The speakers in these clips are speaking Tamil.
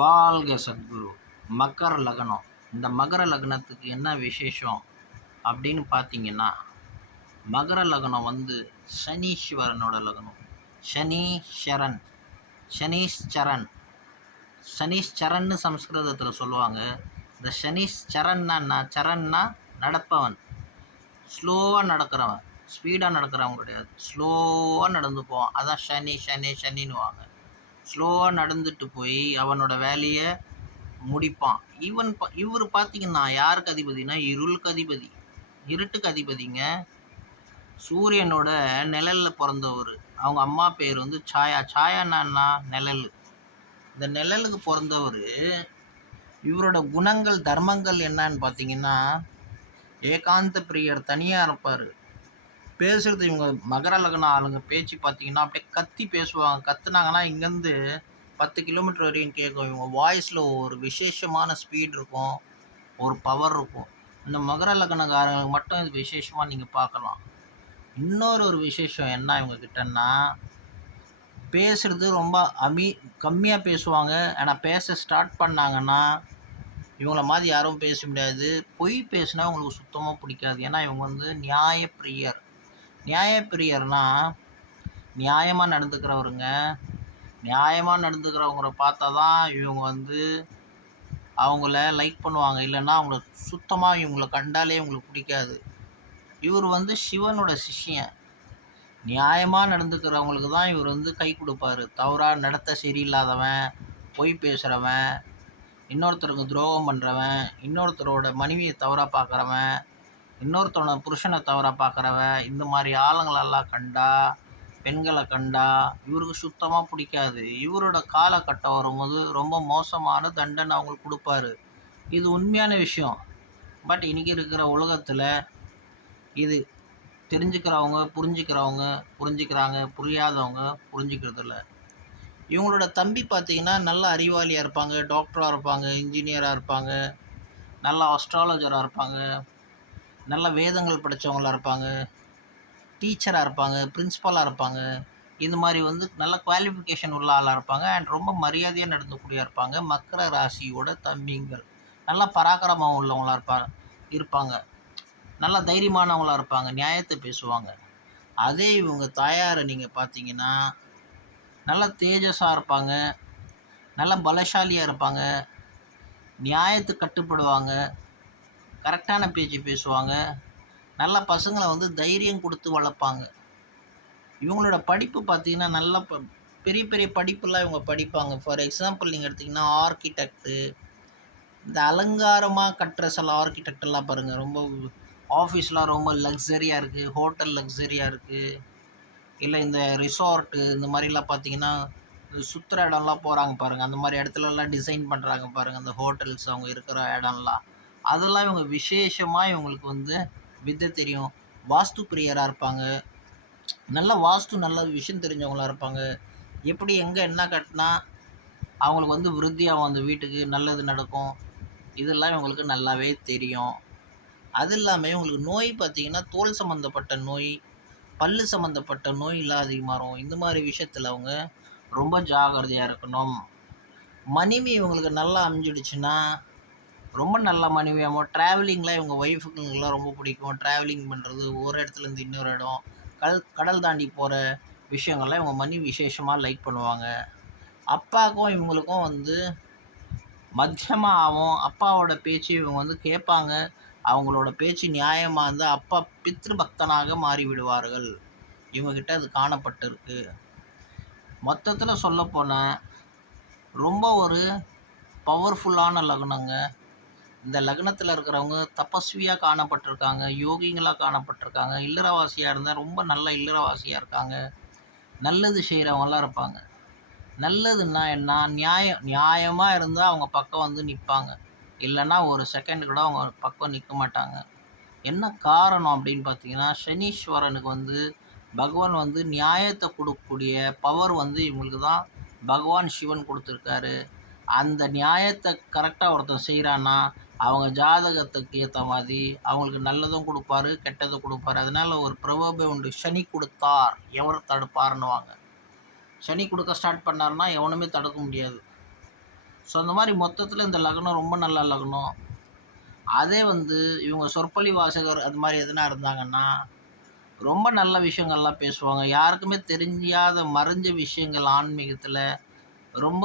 வாழ்க சத்குரு. மகர லக்னம். இந்த மகர லக்னத்துக்கு என்ன விசேஷம் அப்படின்னு பார்த்தீங்கன்னா, மகர லக்னம் வந்து சனீஸ்வரனோட லக்னம். சனீஸ்வரன், சனீஸ்வரன், சனீஸ்வரன்னு சம்ஸ்கிருதத்தில் சொல்லுவாங்க. இந்த சனீஸ்வரன்னா சரன்னா நடப்பவன், ஸ்லோவாக நடக்கிறவன், ஸ்பீடாக நடக்கிறவன் கிடையாது. ஸ்லோவாக நடந்து போவான். அதான் சனி சனி சனின்னுவாங்க. ஸ்லோவாக நடந்துட்டு போய் அவனோட வேலையை முடிப்பான். இவர் பார்த்தீங்கன்னா யாருக்கு அதிபதினா இருளுக்கு அதிபதி, இருட்டுக்கு அதிபதிங்க. சூரியனோட நிழலில் பிறந்தவர். அவங்க அம்மா பேர் வந்து சாயா. சாயானா நிழல். இந்த நிழலுக்கு பிறந்தவர். இவரோட குணங்கள் தர்மங்கள் என்னன்னு பார்த்தீங்கன்னா, ஏகாந்த பிரியர், தனியாக இருப்பார். பேசுகிறது இவங்க மகர லக்ன ஆளுங்க பேச்சு பார்த்தீங்கன்னா அப்படியே கத்தி பேசுவாங்க. கத்துனாங்கன்னா இங்கேருந்து 10 கிலோமீட்டர் வரையும் கேட்கும். இவங்க வாய்ஸில் ஒரு விசேஷமான ஸ்பீட் இருக்கும், ஒரு பவர் இருக்கும். இந்த மகர லக்னக்காரங்களுக்கு மட்டும் இது விசேஷமாக நீங்கள் பார்க்கலாம். இன்னொரு விசேஷம் என்ன இவங்கக்கிட்டன்னா, பேசுகிறது ரொம்ப கம்மியாக பேசுவாங்க. ஆனால் பேச ஸ்டார்ட் பண்ணாங்கன்னா இவங்கள மாதிரி யாரும் பேச முடியாது. பொய் பேசினா உங்களுக்கு சுத்தமாக பிடிக்காது. ஏன்னா இவங்க வந்து நியாயப்பிரியர். நியாயப்பிரியர்னா நியாயமாக நடந்துக்கிறவருங்க. நியாயமாக நடந்துக்கிறவங்கள பார்த்தா தான் இவங்க வந்து அவங்கள லைக் பண்ணுவாங்க. இல்லைன்னா அவங்கள சுத்தமாக இவங்கள கண்டாலே இவங்களுக்கு பிடிக்காது. இவர் வந்து சிவனோட சிஷ்யன். நியாயமாக நடந்துக்கிறவங்களுக்கு தான் இவர் வந்து கை கொடுப்பார். தவறாக நடத்த சரியில்லாதவன், பொய் பேசுகிறவன், இன்னொருத்தருக்கு துரோகம் பண்ணுறவன், இன்னொருத்தரோட மனைவியை தவறாக பார்க்குறவன், இன்னொருத்தரோட புருஷனை தவறாக பார்க்குறவன், இந்த மாதிரி ஆளுங்களெல்லாம் கண்டா, பெண்களை கண்டா இவருக்கு சுத்தமாக பிடிக்காது. இவரோட காலகட்டம் வரும்போது ரொம்ப மோசமான தண்டனை அவங்களுக்கு கொடுப்பாரு. இது உண்மையான விஷயம். பட் இன்றைக்கி இருக்கிற உலகத்தில் இது தெரிஞ்சுக்கிறவங்க புரிஞ்சுக்கிறாங்க, புரியாதவங்க புரிஞ்சுக்கிறதில்ல. இவங்களோட தம்பி பார்த்தீங்கன்னா நல்ல அறிவாளியாக இருப்பாங்க, டாக்டராக இருப்பாங்க, இன்ஜினியராக இருப்பாங்க, நல்ல அஸ்ட்ராலஜராக இருப்பாங்க, நல்ல வேதங்கள் படித்தவங்களாக இருப்பாங்க, டீச்சராக இருப்பாங்க, பிரின்ஸிபலாக இருப்பாங்க. இந்த மாதிரி வந்து நல்ல குவாலிஃபிகேஷன் உள்ள ஆளாக இருப்பாங்க. அண்ட் ரொம்ப மரியாதையாக நடந்துக்கூடிய இருப்பாங்க. மகர ராசியோட தம்பிங்கள் நல்லா பராக்கிரமம் உள்ளவங்களாக இருப்பாங்க. நல்லா தைரியமானவங்களாக இருப்பாங்க. நியாயத்தை பேசுவாங்க. அதே இவங்க தாயாரை நீங்கள் பார்த்தீங்கன்னா நல்ல தேஜஸாக இருப்பாங்க, நல்ல பலசாலியாக இருப்பாங்க, நியாயத்துக்கு கட்டுப்படுவாங்க, கரெக்டான பேச்சு பேசுவாங்க, நல்ல பசங்களை வந்து தைரியம் கொடுத்து வளர்ப்பாங்க. இவங்களோட படிப்பு பார்த்தீங்கன்னா நல்ல பெரிய பெரிய படிப்புலாம் இவங்க படிப்பாங்க. ஃபார் எக்ஸாம்பிள் நீங்கள் எடுத்திங்கன்னா ஆர்கிடெக்டு, இந்த அலங்காரமாக கட்டுற சில ஆர்கிடெக்டெல்லாம் பாருங்கள். ரொம்ப ஆஃபீஸ்லாம் ரொம்ப லக்ஸரியாக இருக்குது, ஹோட்டல் லக்ஸரியாக இருக்குது. இல்லை இந்த ரிசார்ட்டு இந்த மாதிரிலாம் பார்த்தீங்கன்னா சுற்றுற இடம்லாம் போகிறாங்க பாருங்கள். அந்த மாதிரி இடத்துலலாம் டிசைன் பண்ணுறாங்க பாருங்கள். அந்த ஹோட்டல்ஸ் அவங்க இருக்கிற இடம்லாம் அதெல்லாம் இவங்க விசேஷமாக இவங்களுக்கு வந்து வித்தை தெரியும். வாஸ்து பிரியராக இருப்பாங்க. நல்ல விஷயம் தெரிஞ்சவங்களாக இருப்பாங்க. எப்படி எங்கே என்ன கட்டினா அவங்களுக்கு வந்து விருத்தியாகும், அந்த வீட்டுக்கு நல்லது நடக்கும், இதெல்லாம் இவங்களுக்கு நல்லாவே தெரியும். அது இல்லாமல் இவங்களுக்கு நோய் பார்த்திங்கன்னா தோல் சம்மந்தப்பட்ட நோய், பல்லு சம்மந்தப்பட்ட நோயெலாம் அதிகமாக வரும். இந்த மாதிரி விஷயத்தில் அவங்க ரொம்ப ஜாகிரதையாக இருக்கணும். மனைவி இவங்களுக்கு நல்லா அமைஞ்சிடுச்சுன்னா ரொம்ப நல்ல மனைவியாகவும், ட்ராவலிங்கில் இவங்க ஒய்ஃபுக்குலாம் ரொம்ப பிடிக்கும். ட்ராவலிங் பண்ணுறது, ஒரு இடத்துலேருந்து இன்னொரு இடம், கடல் தாண்டி போகிற விஷயங்கள்லாம் இவங்க மனைவி விசேஷமாக லைக் பண்ணுவாங்க. அப்பாவுக்கும் இவங்களுக்கும் வந்து மத்தியமாக ஆகும். அப்பாவோட பேச்சு இவங்க வந்து கேட்பாங்க. அவங்களோட பேச்சு நியாயமாக இருந்தால் அப்பா பித்ரு பக்தனாக மாறிவிடுவார்கள். இவங்கக்கிட்ட அது காணப்பட்டிருக்கு. மொத்தத்தில் சொல்லப்போனால் ரொம்ப ஒரு பவர்ஃபுல்லான லக்னங்க. இந்த லக்னத்தில் இருக்கிறவங்க தபஸ்வியாக காணப்பட்டிருக்காங்க, யோகிங்களாக காணப்பட்டிருக்காங்க. இல்லறவாசியாக இருந்தால் ரொம்ப நல்ல இல்லறவாசியாக இருக்காங்க. நல்லது செய்கிறவங்களாம் இருப்பாங்க. நல்லதுன்னா என்ன, நியாயமாக இருந்தால் அவங்க பக்கம் வந்து நிற்பாங்க. இல்லைன்னா ஒரு செகண்ட் கூட அவங்க பக்கம் நிற்க மாட்டாங்க. என்ன காரணம் அப்படின்னு பார்த்தீங்கன்னா, சனீஸ்வரனுக்கு வந்து பகவான் வந்து நியாயத்தை கொடுக்கக்கூடிய பவர் வந்து இவங்களுக்கு தான் பகவான் சிவன் கொடுத்துருக்காரு. அந்த நியாயத்தை கரெக்டாக ஒருத்தன் செய்கிறான்னா அவங்க ஜாதகத்துக்கு ஏற்ற மாதிரி அவங்களுக்கு நல்லதும் கொடுப்பாரு, கெட்டதும் கொடுப்பாரு. அதனால் ஒரு பிரபோபம் உண்டு, சனி கொடுத்தார் எவர் தடுப்பாருன்னுவாங்க. சனி கொடுக்க ஸ்டார்ட் பண்ணார்னா எவனுமே தடுக்க முடியாது. ஸோ அந்த மாதிரி மொத்தத்தில் இந்த லக்னம் ரொம்ப நல்ல லக்னம். அதே வந்து இவங்க சொற்பொழி வாசகர் அது மாதிரி எதுனா இருந்தாங்கன்னா ரொம்ப நல்ல விஷயங்கள்லாம் பேசுவாங்க. யாருக்குமே தெரியாத மறைஞ்ச விஷயங்கள் ஆன்மீகத்தில் ரொம்ப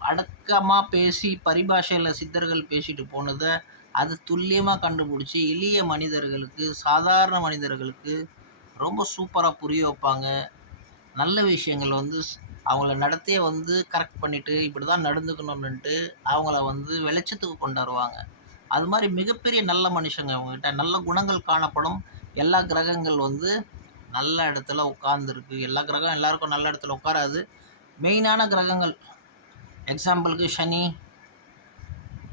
அடக்கமா பேசி பரிபாஷையில சித்தர்கள் பேசிட்டு போனத, அது துல்லியமா கண்டுபிடிச்சு, எளிய மனிதர்களுக்கு, சாதாரண மனிதர்களுக்கு ரொம்ப சூப்பரா புரிய வைப்பாங்க. நல்ல விஷயங்கள் வந்து அவங்கள நடத்தைய வந்து கரெக்ட் பண்ணிட்டு, இப்படிதான் நடந்துக்கணும்ன்ட்டு அவங்கள வந்து வெளிச்சத்துக்கு கொண்டு வருவாங்க. அது மாரி மிகப்பெரிய நல்ல மனுஷங்க அவங்ககிட்ட. நல்ல குணங்கள் காணப்படும். எல்லா கிரகங்கள் வந்து நல்ல இடத்துல உட்கார்ந்திருக்கு. எல்லா கிரகம் எல்லாருக்கும் நல்ல இடத்துல உட்காராது. மெயினான கிரகங்கள் எக்ஸாம்பிளுக்கு சனி,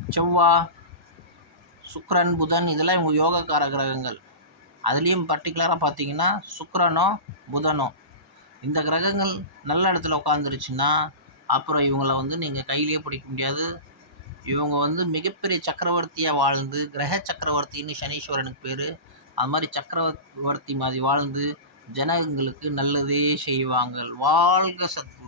செவ்வா, சுக்கிரன், புதன் இதெல்லாம் இவங்க யோகக்கார கிரகங்கள். அதுலேயும் பர்ட்டிகுலரா பார்த்தீங்கன்னா, சுக்கிரனோ, புதனோ இந்த கிரகங்கள் நல்ல இடத்துல உட்காந்துருச்சுன்னா, அப்புறம் இவங்கள வந்து நீங்க கையிலேயே பிடிக்க முடியாது. இவங்க வந்து மிகப்பெரிய சக்கரவர்த்தியா வாழ்ந்து, கிரக சக்கரவர்த்தின்னு சனீஸ்வரனுக்கு பேரு. அது மாரி சக்கரவர்த்தி மாரி வாழ்ந்து, ஜனங்களுக்கு நல்லதே செய்வாங்கள். வாழ்க சத்